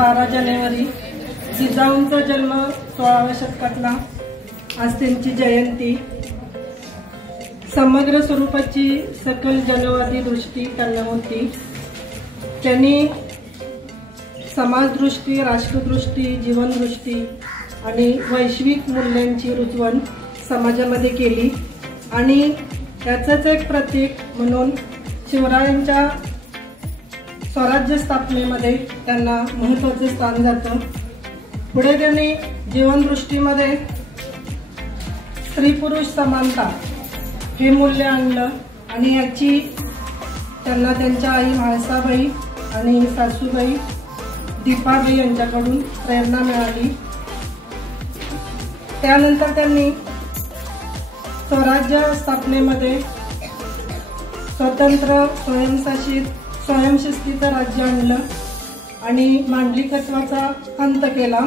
12 जानेवारी जिजाऊंचा जन्म 16व्या शतकातला, आज त्यांची जयंती। समग्र स्वरूपाची सकल जनवादी दृष्टी त्यांना होती। त्यांनी समाजदृष्टी, राष्ट्रदृष्टी, जीवनदृष्टी आणि वैश्विक मूल्यांची रुजवण समाजामध्ये केली आणि याचंच एक प्रतीक म्हणून शिवरायांच्या स्वराज्य स्थापनेमध्ये त्यांना महत्त्वाचे स्थान जातं। पुढे त्यांनी जीवनदृष्टीमध्ये स्त्री पुरुष समानता हे मूल्य आणलं आणि याची त्यांना त्यांच्या आई म्हाळसाबाई आणि सासूबाई दीपाबाई यांच्याकडून प्रेरणा मिळाली। त्यानंतर त्यांनी स्वराज्य स्थापनेमध्ये स्वतंत्र स्वयंशासित स्वयंशिस्तीचं राज्य आणलं आणि मांडलिकत्वाचा अंत केला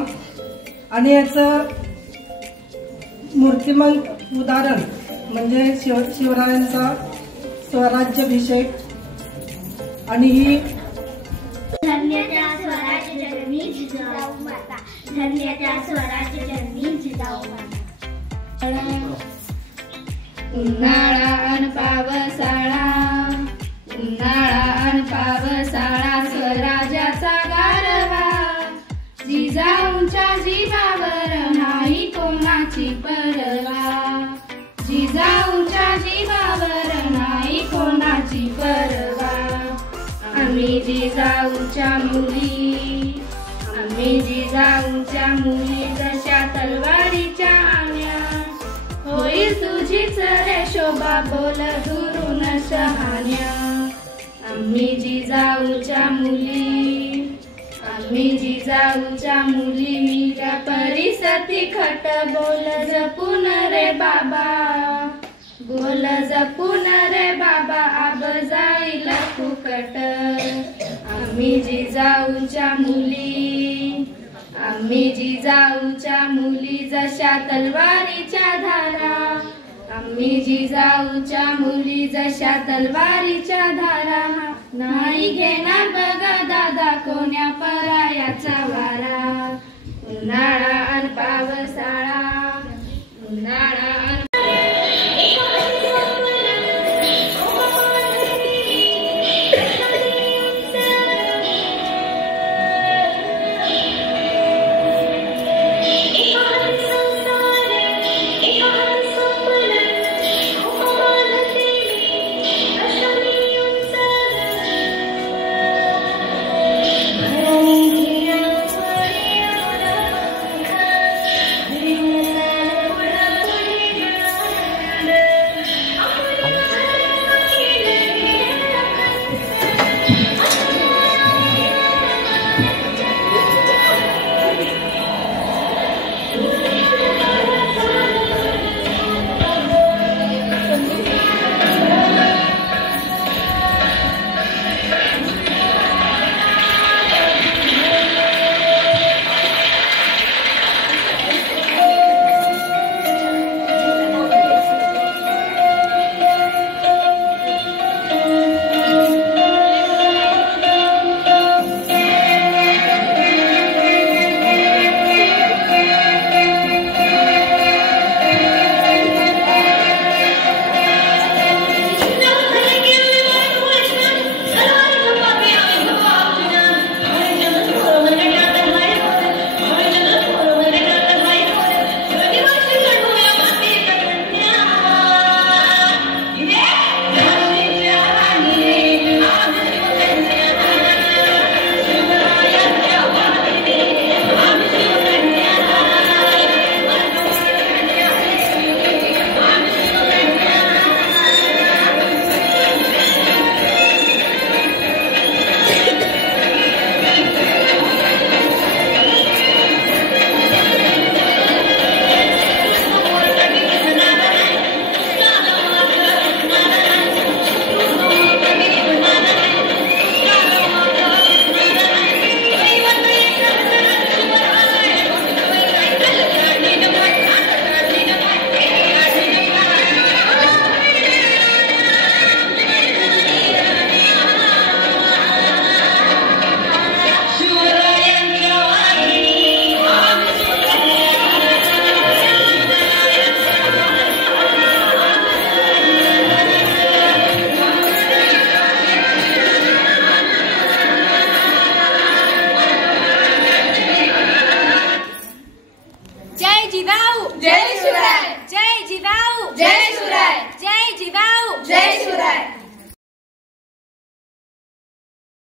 आणि याचं मूर्तिमंत उदाहरण म्हणजे शिवरायांचा स्वराज्याभिषेक। आणि ही धन्य त्या स्वराज्य जननी जिजाऊ माता, धन्य त्या स्वराज्य जननी जिजाऊ माता। उन्हाळा अन पावसाळा, उन्हाळा अन पावसाळा, स्वराज्याचा गारवा, जिजाऊंच्या जीवावर नाही कोणाची परवा, जिजाऊंच्या जीवावर नाही कोणाची परवा। आम्ही जिजाऊंच्या मुली, आम्ही जिजाऊंच्या मुली, जशा तलवारीच्या आण्या, होईल तुझीच रे शोभा, बोल दुरून शहाण्या। आम्ही जिजाऊच्या मुली, आम्ही जिजाऊच्या मुली, मीरा परिसती खट, बोल जपून रे बाबा, बोल जपून रे बाबा, आब जाईल फुकट। आम्ही जिजाऊच्या मुली, आम्ही जिजाऊच्या मुली, जशा तलवारीच्या धारा, आम्ही जिजाऊच्या मुली, जशा तलवारीच्या धारा, नाही घेणार